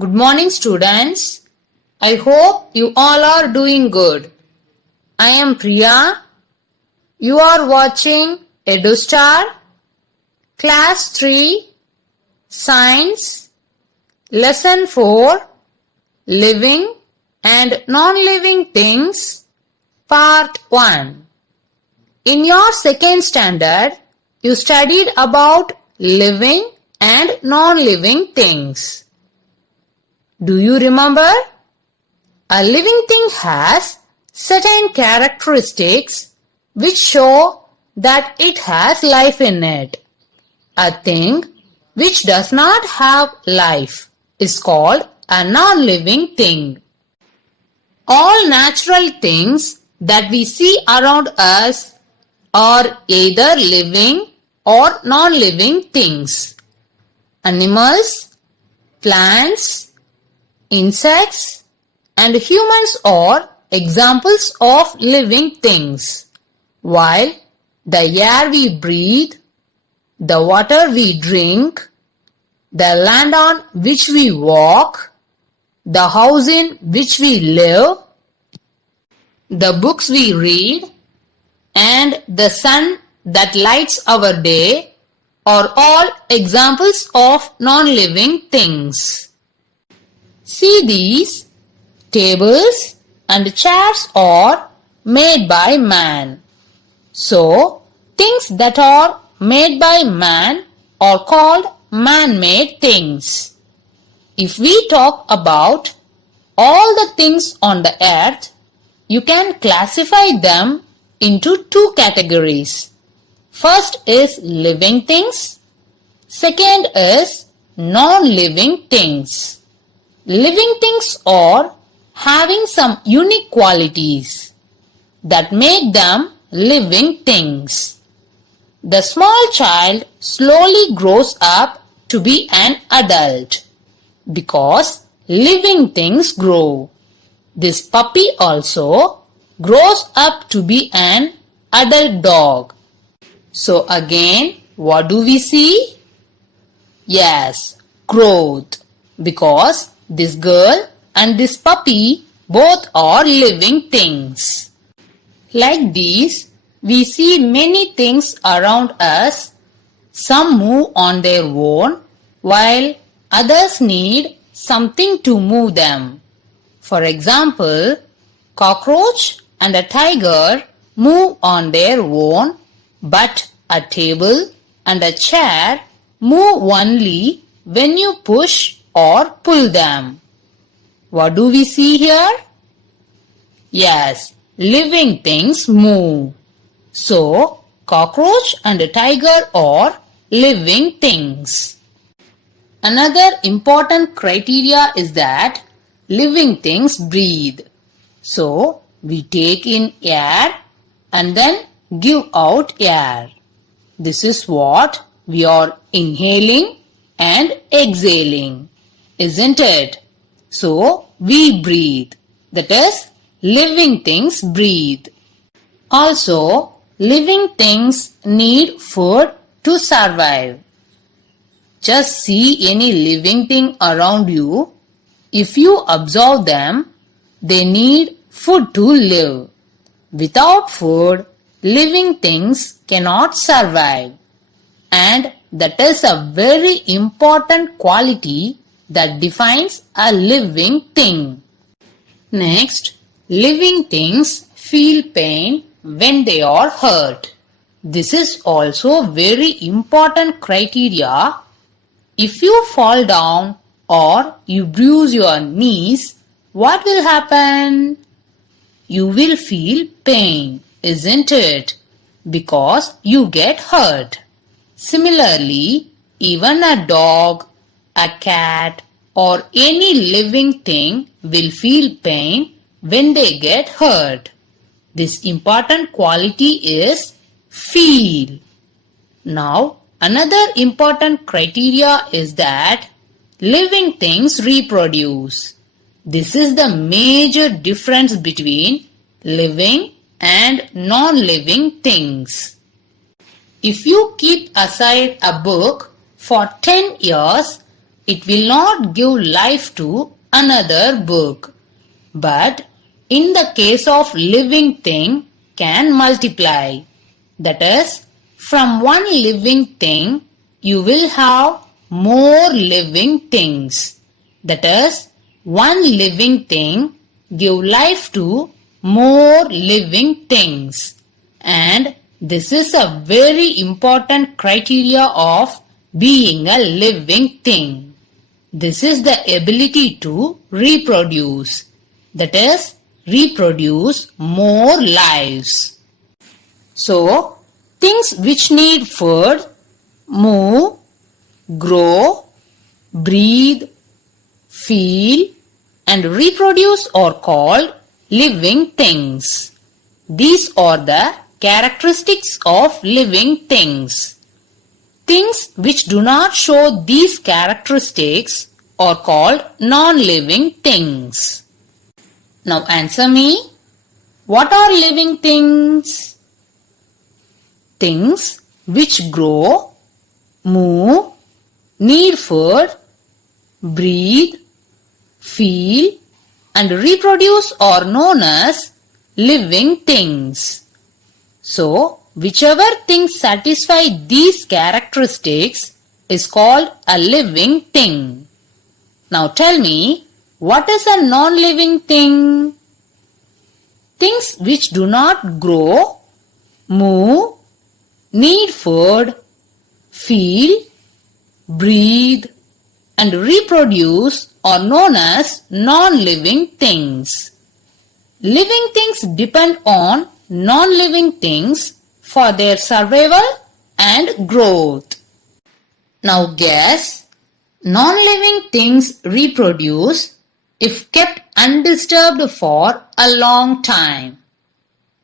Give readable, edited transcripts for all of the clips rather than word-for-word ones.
Good morning, students. I hope you all are doing good. I am Priya. You are watching EduStar, Class 3, Science, Lesson 4, Living and Non-Living Things, Part 1. In your second standard, you studied about living and non-living things. Do you remember? A living thing has certain characteristics which show that it has life in it. A thing which does not have life is called a non-living thing. All natural things that we see around us are either living or non-living things. Animals, plants, insects and humans are examples of living things, while the air we breathe, the water we drink, the land on which we walk, the house in which we live, the books we read, and the sun that lights our day are all examples of non-living things. See, these tables and chairs are made by man. So, things that are made by man are called man-made things. If we talk about all the things on the earth, you can classify them into two categories. First is living things. Second is non-living things. Living things are having some unique qualities that make them living things. The small child slowly grows up to be an adult because living things grow. This puppy also grows up to be an adult dog. So again, what do we see? Yes, growth, because this girl and this puppy both are living things. Like these, we see many things around us. Some move on their own, while others need something to move them. For example, cockroach and a tiger move on their own, but a table and a chair move only when you push or pull them. What do we see here? Yes, living things move. So, cockroach and a tiger are living things. Another important criteria is that living things breathe. So, we take in air and then give out air. This is what we are inhaling and exhaling, isn't it? So, we breathe. That is, living things breathe. Also, living things need food to survive. Just see any living thing around you. If you observe them, they need food to live. Without food, living things cannot survive. And that is a very important quality that defines a living thing. Next, living things feel pain when they are hurt. This is also very important criteria. If you fall down or you bruise your knees, what will happen? You will feel pain, isn't it? Because you get hurt. Similarly, even a dog, a cat, or any living thing will feel pain when they get hurt. This important quality is feel. Now, another important criteria is that living things reproduce. This is the major difference between living and non-living things. If you keep aside a book for 10 years it will not give life to another book. But in the case of living thing can multiply. That is, from one living thing you will have more living things. That is, one living thing give life to more living things. And this is a very important criteria of being a living thing. This is the ability to reproduce. That is, reproduce more lives. So, things which need food, move, grow, breathe, feel, and reproduce are called living things. These are the characteristics of living things. Things which do not show these characteristics are called non-living things. Now answer me. What are living things? Things which grow, move, need food, breathe, feel, and reproduce are known as living things. So, whichever things satisfy these characteristics is called a living thing. Now tell me, what is a non-living thing? Things which do not grow, move, need food, feel, breathe, and reproduce are known as non-living things. Living things depend on non-living things for their survival and growth. Now guess, non-living things reproduce if kept undisturbed for a long time.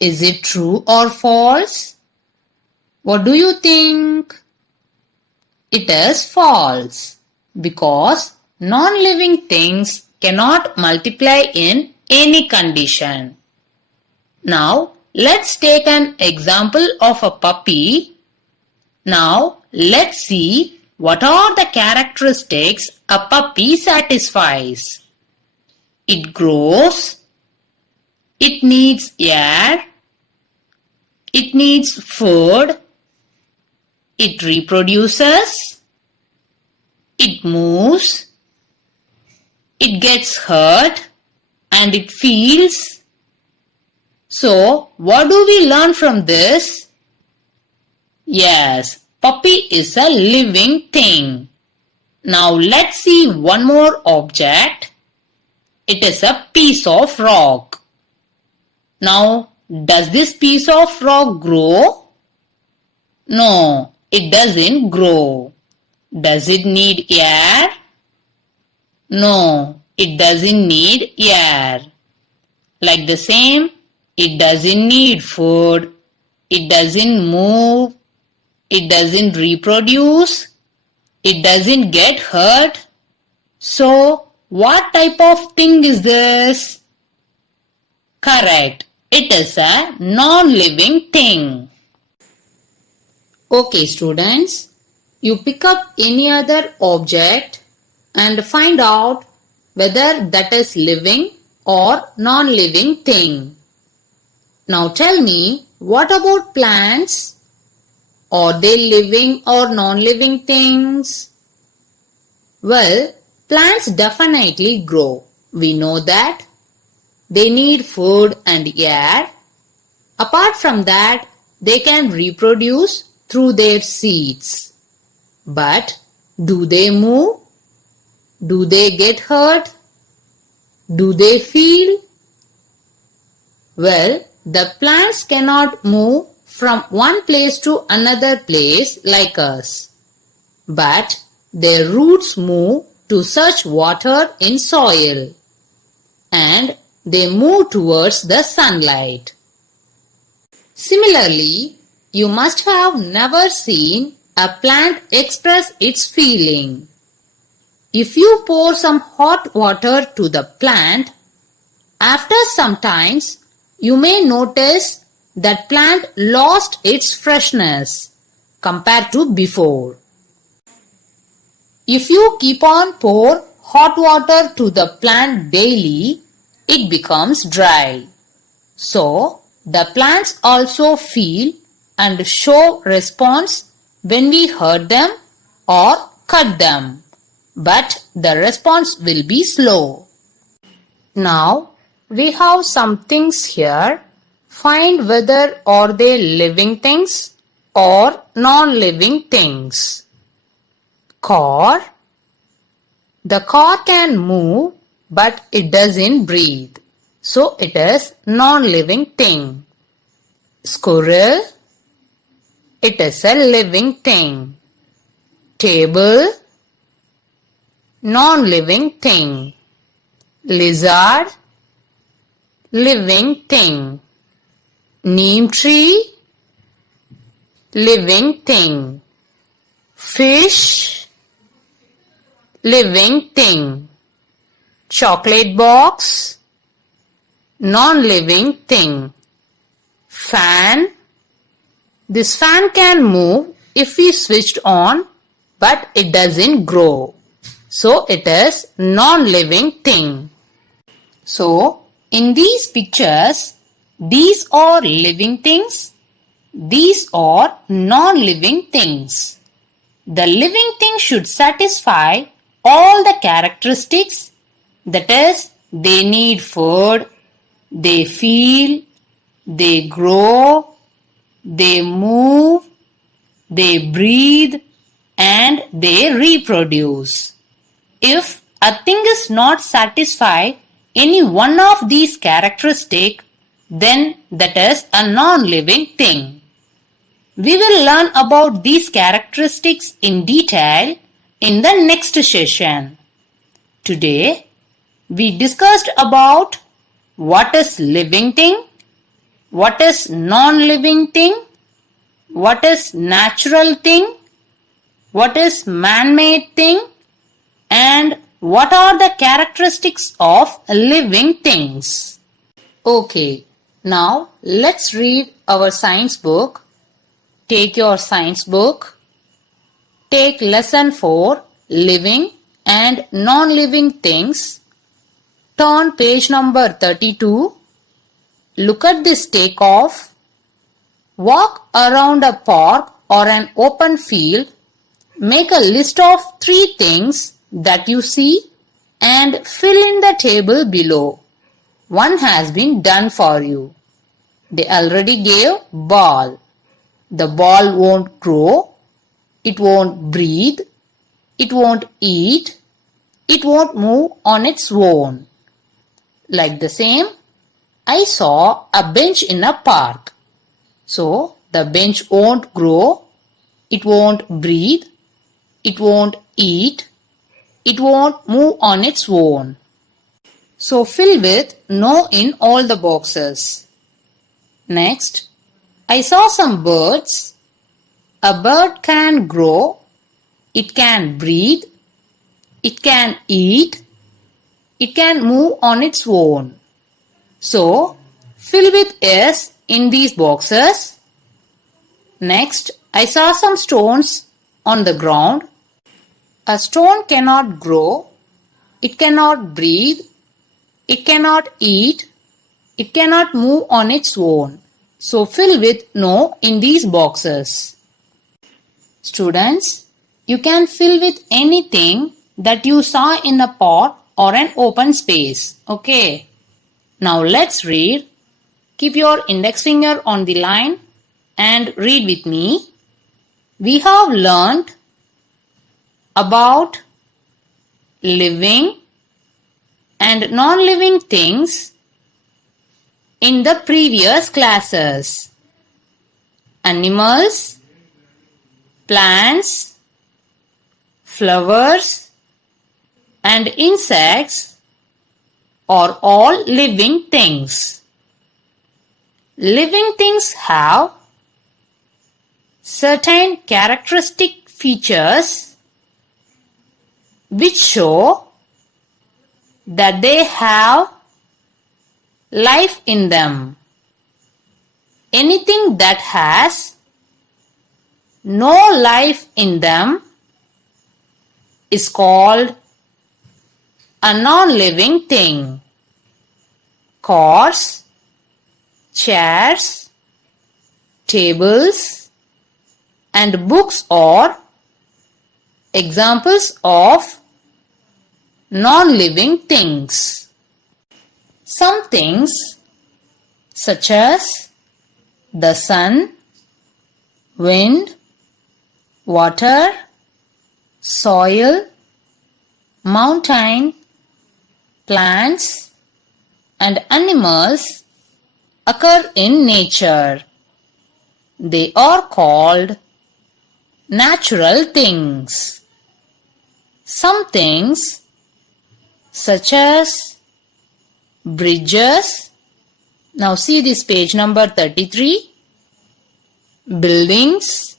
Is it true or false? What do you think? It is false, because non-living things cannot multiply in any condition. Now, let's take an example of a puppy. Now, let's see what are the characteristics a puppy satisfies. It grows, it needs air, it needs food, it reproduces, it moves, it gets hurt, and it feels. So, what do we learn from this? Yes, puppy is a living thing. Now let's see one more object. It is a piece of rock. Now, does this piece of rock grow? No, it doesn't grow. Does it need air? No, it doesn't need air. Like the same, it doesn't need food, it doesn't move, it doesn't reproduce, it doesn't get hurt. So, what type of thing is this? Correct, it is a non-living thing. Okay students, you pick up any other object and find out whether that is living or non-living thing. Now tell me, what about plants? Are they living or non-living things? Well, plants definitely grow. We know that. They need food and air. Apart from that, they can reproduce through their seeds. But do they move? Do they get hurt? Do they feel? Well, the plants cannot move from one place to another place like us. But their roots move to search water in soil. And they move towards the sunlight. Similarly, you must have never seen a plant express its feeling. If you pour some hot water to the plant, after some time, you may notice that plant lost its freshness compared to before. If you keep on pour hot water to the plant daily, it becomes dry. So, the plants also feel and show response when we hurt them or cut them. But the response will be slow. Now, we have some things here. Find whether are they living things or non-living things. Car. The car can move but it doesn't breathe. So it is non-living thing. Squirrel. It is a living thing. Table. Non-living thing. Lizard. Living thing. Neem tree. Living thing. Fish. Living thing. Chocolate box. Non-living thing. Fan. This fan can move if we switched on, but it doesn't grow. So it is non-living thing. So in these pictures, these are living things. These are non-living things. The living thing should satisfy all the characteristics, that is, they need food, they feel, they grow, they move, they breathe, and they reproduce. If a thing is not satisfy any one of these characteristics, then that is a non-living thing. We will learn about these characteristics in detail in the next session. Today, we discussed about what is living thing, what is non-living thing, what is natural thing, what is man-made thing, and what are the characteristics of living things. Okay, now let's read our science book. Take your science book. Take lesson 4, living and non-living things. Turn page number 32. Look at this takeoff. Walk around a park or an open field. Make a list of 3 things that you see and fill in the table below. One has been done for you. They already gave ball. The ball won't grow, it won't breathe, it won't eat, it won't move on its own. Like the same, I saw a bench in a park. So the bench won't grow, it won't breathe, it won't eat, it won't move on its own. So fill with no in all the boxes. Next, I saw some birds. A bird can grow, it can breathe, it can eat, it can move on its own. So, fill with yes in these boxes. Next, I saw some stones on the ground. A stone cannot grow, it cannot breathe, it cannot eat, it cannot move on its own. So fill with no in these boxes. Students, you can fill with anything that you saw in a pot or an open space. Okay. Now let's read. Keep your index finger on the line and read with me. We have learned about living and non-living things in the previous classes. Animals, plants, flowers, and insects are all living things. Living things have certain characteristic features which show that they have life in them. Anything that has no life in them is called a non-living thing. Cars, chairs, tables, and books are examples of non-living things. Some things such as the sun, wind, water, soil, mountain, plants, and animals occur in nature. They are called natural things. Some things such as bridges. Now see this page number 33. Buildings,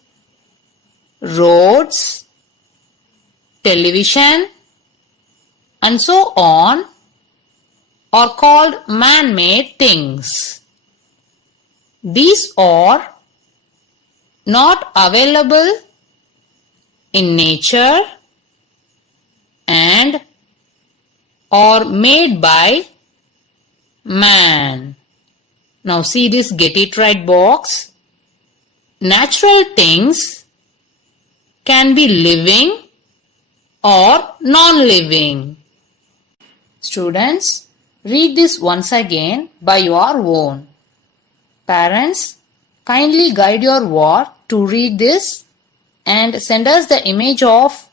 roads, television, and so on are called man-made things. These are not available in nature and are made by man. Now see this get it right box. Natural things can be living or non-living. Students, read this once again by your own. Parents, kindly guide your work to read this and send us the image of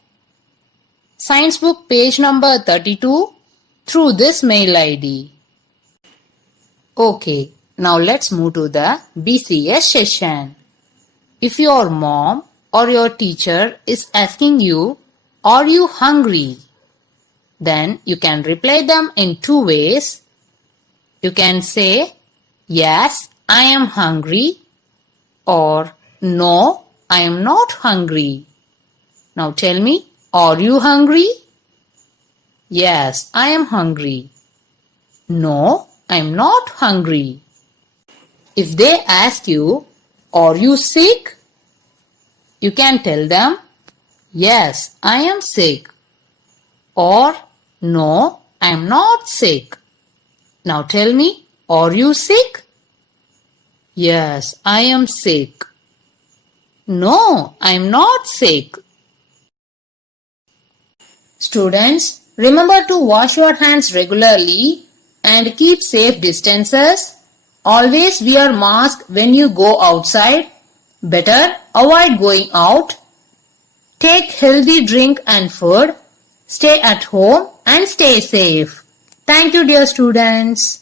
Science book page number 32 through this mail ID. Okay, now let's move to the BCS session. If your mom or your teacher is asking you, "Are you hungry?" then you can reply them in two ways. You can say, "Yes, I am hungry," or "No, I am not hungry." Now tell me, are you hungry? Yes, I am hungry. No, I am not hungry. If they ask you, are you sick? You can tell them, yes, I am sick. Or, no, I am not sick. Now tell me, are you sick? Yes, I am sick. No, I am not sick. Students, remember to wash your hands regularly and keep safe distances. Always wear mask when you go outside. Better avoid going out. Take healthy drink and food. Stay at home and stay safe. Thank you, dear students.